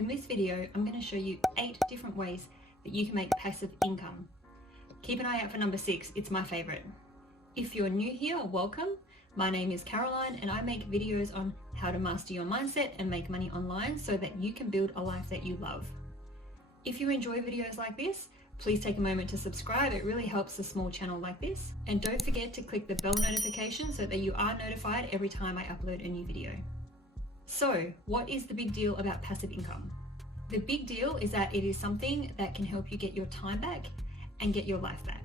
In this video, I'm going to show you 8 different ways that you can make passive income. Keep an eye out for number 6, it's my favorite. If you're new here, welcome. My name is Caroline and I make videos on how to master your mindset and make money online so that you can build a life that you love. If you enjoy videos like this, please take a moment to subscribe. It really helps a small channel like this. And don't forget to click the bell notification so that you are notified every time I upload a new video. So, what is the big deal about passive income? The big deal is that it is something that can help you get your time back and get your life back.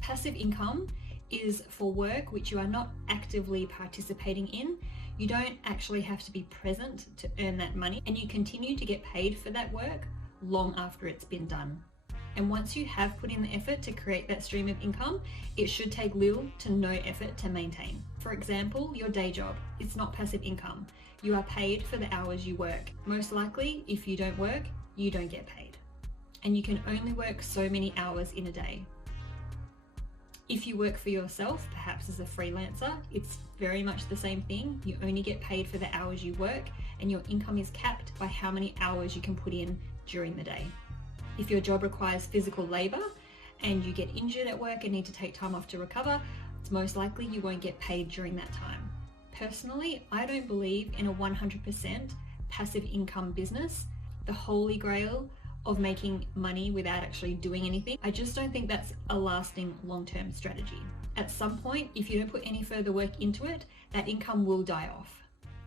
Passive income is for work which you are not actively participating in. You don't actually have to be present to earn that money, and you continue to get paid for that work long after it's been done. And once you have put in the effort to create that stream of income, it should take little to no effort to maintain. For example, your day job, it's not passive income. You are paid for the hours you work. Most likely, if you don't work, you don't get paid. And you can only work so many hours in a day. If you work for yourself, perhaps as a freelancer, it's very much the same thing. You only get paid for the hours you work, and your income is capped by how many hours you can put in during the day. If your job requires physical labor and you get injured at work and need to take time off to recover, it's most likely you won't get paid during that time. Personally, I don't believe in a 100% passive income business, the holy grail of making money without actually doing anything. I just don't think that's a lasting long-term strategy. At some point, if you don't put any further work into it, that income will die off.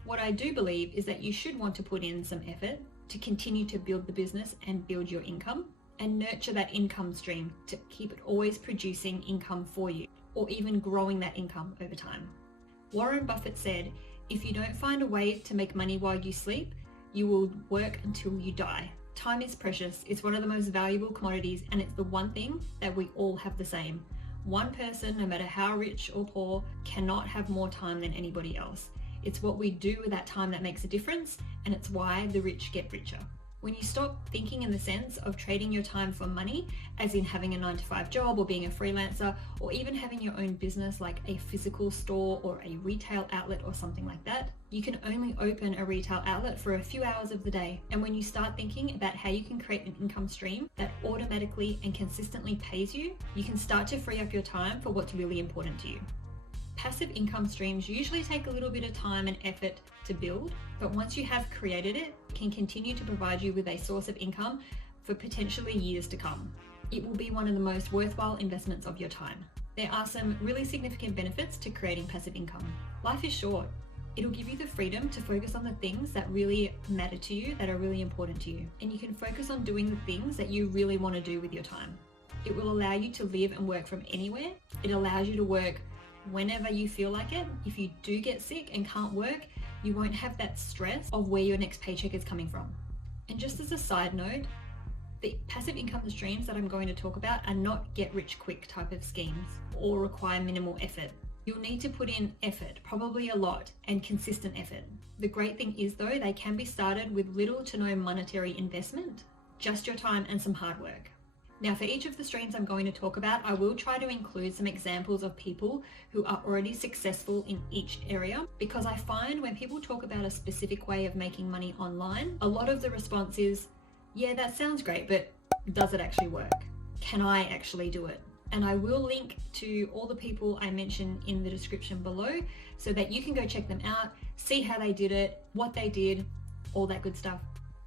What I do believe is that you should want to put in some effort to continue to build the business and build your income and nurture that income stream to keep it always producing income for you, or even growing that income over time. Warren Buffett said, if you don't find a way to make money while you sleep, you will work until you die. Time is precious. It's one of the most valuable commodities, and it's the one thing that we all have the same. One person, no matter how rich or poor, cannot have more time than anybody else. It's what we do with that time that makes a difference, and it's why the rich get richer. When you stop thinking in the sense of trading your time for money, as in having a 9-to-5 job or being a freelancer, or even having your own business like a physical store or a retail outlet or something like that, you can only open a retail outlet for a few hours of the day. And when you start thinking about how you can create an income stream that automatically and consistently pays you, you can start to free up your time for what's really important to you. Passive income streams usually take a little bit of time and effort to build, but once you have created it, it can continue to provide you with a source of income for potentially years to come. It will be one of the most worthwhile investments of your time. There are some really significant benefits to creating passive income. Life is short. It'll give you the freedom to focus on the things that really matter to you, that are really important to you. And you can focus on doing the things that you really want to do with your time. It will allow you to live and work from anywhere. It allows you to work whenever you feel like it. If you do get sick and can't work, you won't have that stress of where your next paycheck is coming from. And just as a side note, the passive income streams that I'm going to talk about are not get rich quick type of schemes or require minimal effort. You'll need to put in effort, probably a lot, and consistent effort. The great thing is though, they can be started with little to no monetary investment, just your time and some hard work. Now, for each of the streams I'm going to talk about, I will try to include some examples of people who are already successful in each area, because I find when people talk about a specific way of making money online, a lot of the response is, yeah, that sounds great, but does it actually work? Can I actually do it? And I will link to all the people I mention in the description below so that you can go check them out, see how they did it, what they did, all that good stuff.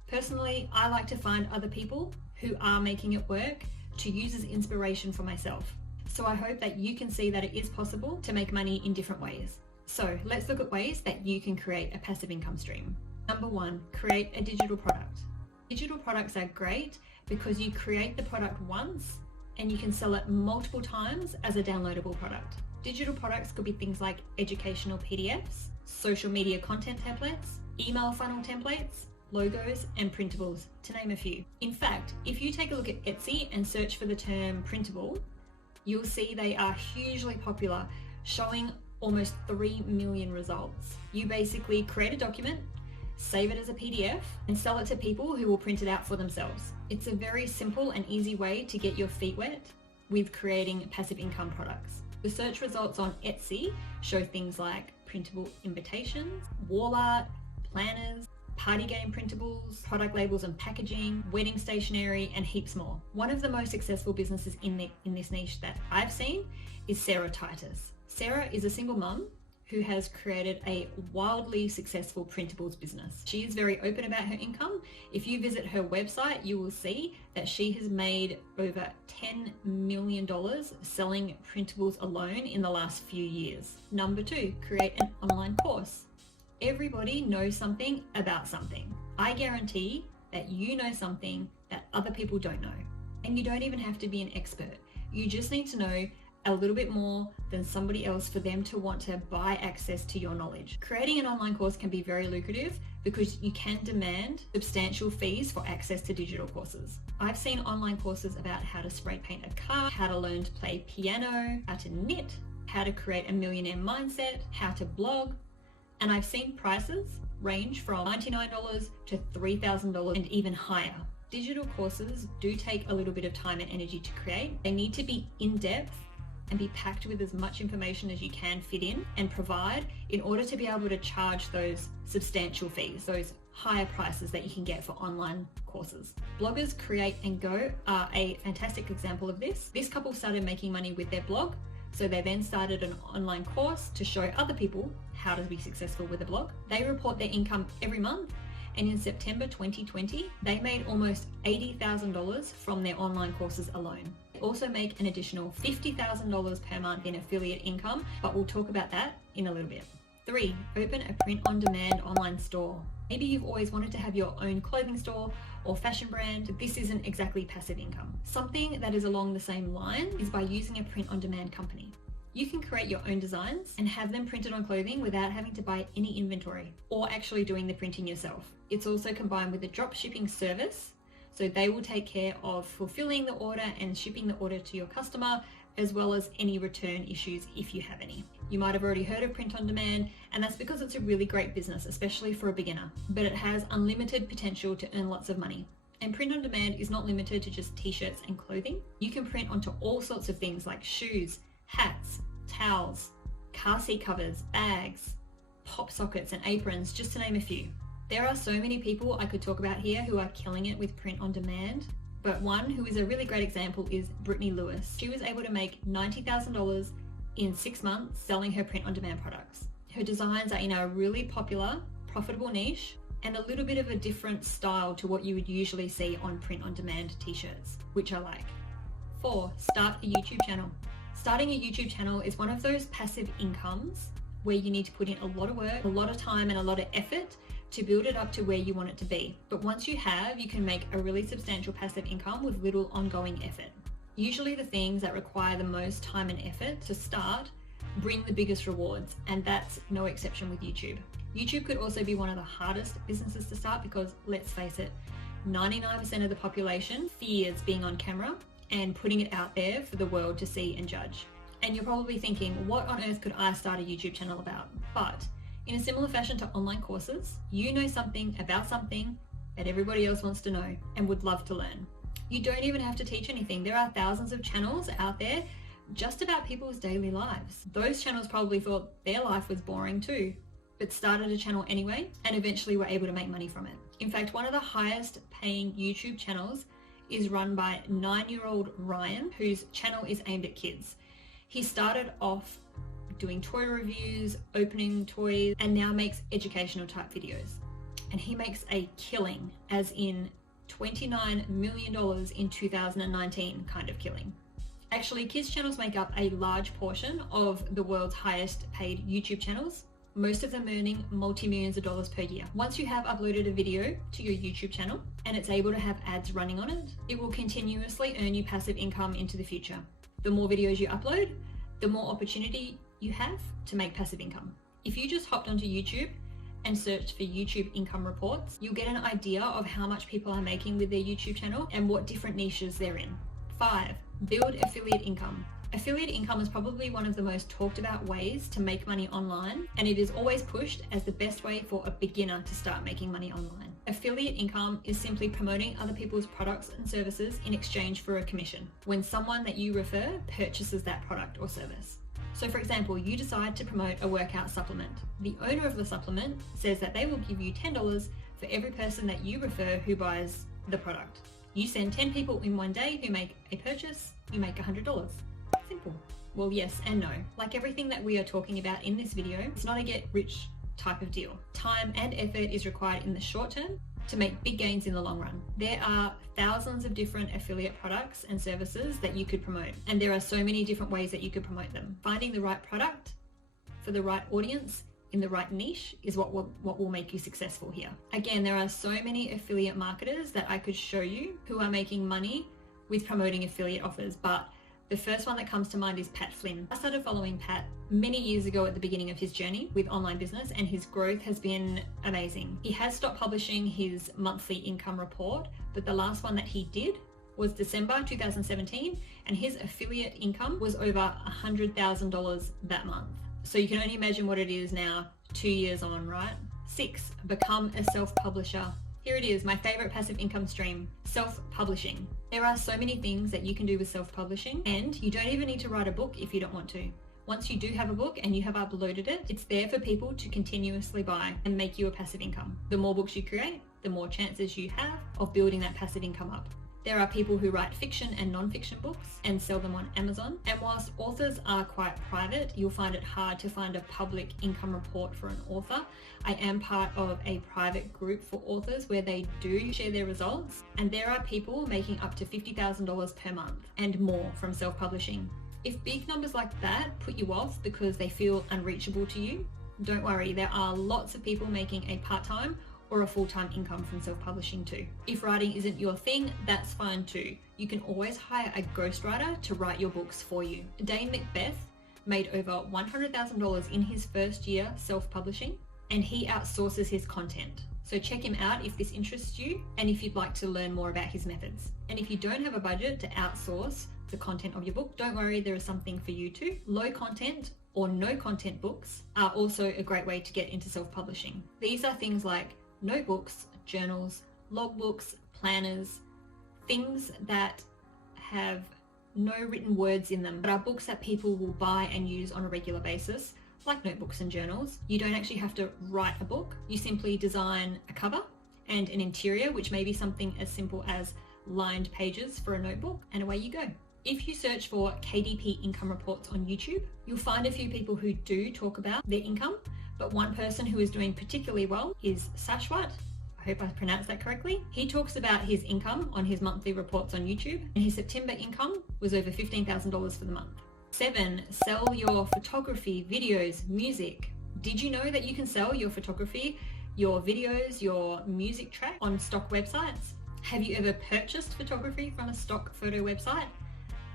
Personally, I like to find other people who are making it work to use as inspiration for myself. So I hope that you can see that it is possible to make money in different ways. So let's look at ways that you can create a passive income stream. Number 1, create a digital product. Digital products are great because you create the product once and you can sell it multiple times as a downloadable product. Digital products could be things like educational PDFs, social media content templates, email funnel templates, logos, and printables, to name a few. In fact, if you take a look at Etsy and search for the term printable, you'll see they are hugely popular, showing almost 3 million results. You basically create a document, save it as a PDF, and sell it to people who will print it out for themselves. It's a very simple and easy way to get your feet wet with creating passive income products. The search results on Etsy show things like printable invitations, wall art, planners, party game printables, product labels and packaging, wedding stationery, and heaps more. One of the most successful businesses in this niche that I've seen is Sarah Titus. Sarah is a single mum who has created a wildly successful printables business. She is very open about her income. If you visit her website, you will see that she has made over $10 million selling printables alone in the last few years. Number 2, create an online course. Everybody knows something about something. I guarantee that you know something that other people don't know. And you don't even have to be an expert. You just need to know a little bit more than somebody else for them to want to buy access to your knowledge. Creating an online course can be very lucrative because you can demand substantial fees for access to digital courses. I've seen online courses about how to spray paint a car, how to learn to play piano, how to knit, how to create a millionaire mindset, how to blog, and I've seen prices range from $99 to $3,000 and even higher. Digital courses do take a little bit of time and energy to create. They need to be in-depth and be packed with as much information as you can fit in and provide in order to be able to charge those substantial fees, those higher prices that you can get for online courses. Bloggers Create and Go are a fantastic example of this. This couple started making money with their blog, so they then started an online course to show other people how to be successful with a blog. They report their income every month, and in September 2020, they made almost $80,000 from their online courses alone. They also make an additional $50,000 per month in affiliate income, but we'll talk about that in a little bit. 3, open a print-on-demand online store. Maybe you've always wanted to have your own clothing store or fashion brand. This isn't exactly passive income. Something that is along the same line is by using a print-on-demand company. You can create your own designs and have them printed on clothing without having to buy any inventory or actually doing the printing yourself. It's also combined with a drop shipping service, so they will take care of fulfilling the order and shipping the order to your customer, as well as any return issues if you have any. You might have already heard of print on demand, and that's because it's a really great business, especially for a beginner, but it has unlimited potential to earn lots of money. And print on demand is not limited to just t-shirts and clothing. You can print onto all sorts of things like shoes, hats, towels, car seat covers, bags, pop sockets and aprons, just to name a few. There are so many people I could talk about here who are killing it with print on demand, but one who is a really great example is Brittany Lewis. She was able to make $90,000 in 6 months selling her print on demand products. Her designs are in a really popular, profitable niche and a little bit of a different style to what you would usually see on print on demand t-shirts, which I like. 4, start a YouTube channel. Starting a YouTube channel is one of those passive incomes where you need to put in a lot of work, a lot of time and a lot of effort to build it up to where you want it to be. But once you have, you can make a really substantial passive income with little ongoing effort. Usually the things that require the most time and effort to start bring the biggest rewards, and that's no exception with YouTube. YouTube could also be one of the hardest businesses to start because, let's face it, 99% of the population fears being on camera and putting it out there for the world to see and judge. And you're probably thinking, what on earth could I start a YouTube channel about? But in a similar fashion to online courses, you know something about something that everybody else wants to know and would love to learn. You don't even have to teach anything. There are thousands of channels out there just about people's daily lives. Those channels probably thought their life was boring too, but started a channel anyway and eventually were able to make money from it. In fact, one of the highest paying YouTube channels is run by 9-year-old Ryan, whose channel is aimed at kids. He started off doing toy reviews, opening toys, and now makes educational type videos. And he makes a killing, as in $29 million in 2019 kind of killing. Actually, kids channels make up a large portion of the world's highest paid YouTube channels, most of them earning multi-millions of dollars per year. Once you have uploaded a video to your YouTube channel and it's able to have ads running on it, it will continuously earn you passive income into the future. The more videos you upload, the more opportunity you have to make passive income. If you just hopped onto YouTube and searched for YouTube income reports, you'll get an idea of how much people are making with their YouTube channel and what different niches they're in. 5, build affiliate income. Affiliate income is probably one of the most talked about ways to make money online, and it is always pushed as the best way for a beginner to start making money online. Affiliate income is simply promoting other people's products and services in exchange for a commission when someone that you refer purchases that product or service. So for example, you decide to promote a workout supplement. The owner of the supplement says that they will give you $10 for every person that you refer who buys the product. You send 10 people in one day who make a purchase, you make $100. Simple. Well, yes and no. Like everything that we are talking about in this video, it's not a get rich type of deal. Time and effort is required in the short term to make big gains in the long run. There are thousands of different affiliate products and services that you could promote, and there are so many different ways that you could promote them. Finding the right product for the right audience in the right niche is what will make you successful here. Again, there are so many affiliate marketers that I could show you who are making money with promoting affiliate offers, but the first one that comes to mind is Pat Flynn. I started following Pat many years ago at the beginning of his journey with online business, and his growth has been amazing. He has stopped publishing his monthly income report, but the last one that he did was December 2017, and his affiliate income was over $100,000 that month. So you can only imagine what it is now, 2 years on, right? 6, become a self-publisher. Here it is, my favorite passive income stream, self-publishing. There are so many things that you can do with self-publishing, and you don't even need to write a book if you don't want to. Once you do have a book and you have uploaded it, it's there for people to continuously buy and make you a passive income. The more books you create, the more chances you have of building that passive income up. There are people who write fiction and non-fiction books and sell them on Amazon. And whilst authors are quite private, you'll find it hard to find a public income report for an author. I am part of a private group for authors where they do share their results. And there are people making up to $50,000 per month and more from self-publishing. If big numbers like that put you off because they feel unreachable to you, don't worry, there are lots of people making a part-time or a full-time income from self-publishing too. If writing isn't your thing, that's fine too. You can always hire a ghostwriter to write your books for you. Dane Macbeth made over $100,000 in his first year self-publishing, and he outsources his content. So check him out if this interests you and if you'd like to learn more about his methods. And if you don't have a budget to outsource the content of your book, don't worry, there is something for you too. Low content or no content books are also a great way to get into self-publishing. These are things like notebooks, journals, logbooks, planners, things that have no written words in them, but are books that people will buy and use on a regular basis, like notebooks and journals. You don't actually have to write a book. You simply design a cover and an interior, which may be something as simple as lined pages for a notebook, and away you go. If you search for KDP income reports on YouTube, you'll find a few people who do talk about their income, but one person who is doing particularly well is Sashwat. I hope I pronounced that correctly. He talks about his income on his monthly reports on YouTube, and his September income was over $15,000 for the month. 7, sell your photography, videos, music. Did you know that you can sell your photography, your videos, your music track on stock websites? Have you ever purchased photography from a stock photo website?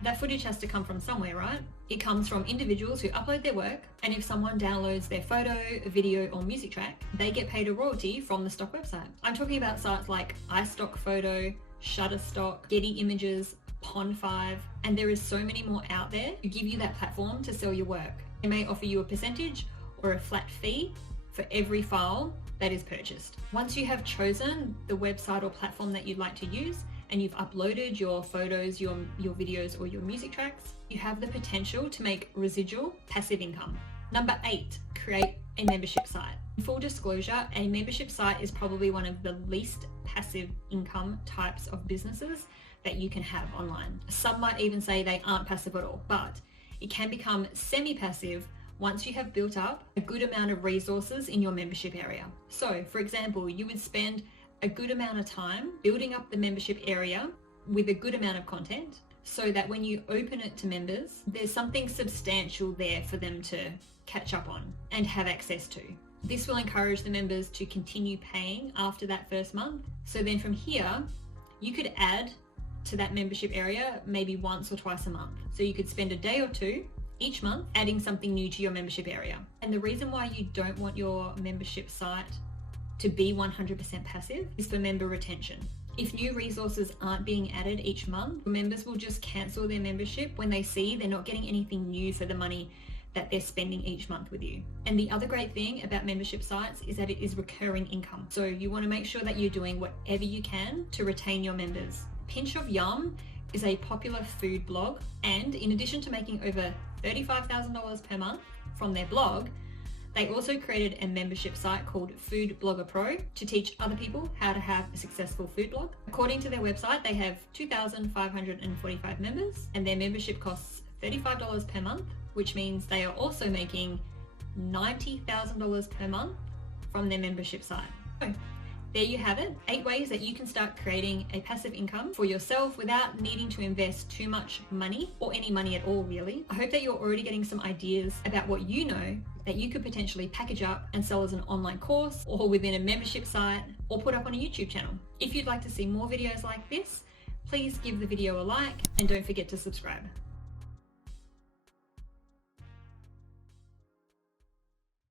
That footage has to come from somewhere, right? It comes from individuals who upload their work, and if someone downloads their photo, video, or music track, they get paid a royalty from the stock website. I'm talking about sites like iStock Photo, Shutterstock, Getty Images, Pond5, and there is so many more out there who give you that platform to sell your work. They may offer you a percentage or a flat fee for every file that is purchased. Once you have chosen the website or platform that you'd like to use, and you've uploaded your photos, your videos, or your music tracks, you have the potential to make residual passive income. Number 8, create a membership site. In full disclosure, a membership site is probably one of the least passive income types of businesses that you can have online. Some might even say they aren't passive at all, but it can become semi-passive once you have built up a good amount of resources in your membership area. So, for example, you would spend a good amount of time building up the membership area with a good amount of content so that when you open it to members, there's something substantial there for them to catch up on and have access to. This will encourage the members to continue paying after that first month. So then from here, you could add to that membership area maybe once or twice a month. So you could spend a day or two each month adding something new to your membership area. And the reason why you don't want your membership site to be 100% passive is for member retention. If new resources aren't being added each month, members will just cancel their membership when they see they're not getting anything new for the money that they're spending each month with you. And the other great thing about membership sites is that it is recurring income. So you want to make sure that you're doing whatever you can to retain your members. Pinch of Yum is a popular food blog, and in addition to making over $35,000 per month from their blog, They also created a membership site called Food Blogger Pro to teach other people how to have a successful food blog. According to their website, they have 2,545 members and their membership costs $35 per month, which means they are also making $90,000 per month from their membership site. So, there you have it, 8 ways that you can start creating a passive income for yourself without needing to invest too much money or any money at all, really. I hope that you're already getting some ideas about what you know that you could potentially package up and sell as an online course or within a membership site or put up on a YouTube channel. If you'd like to see more videos like this, please give the video a like and don't forget to subscribe.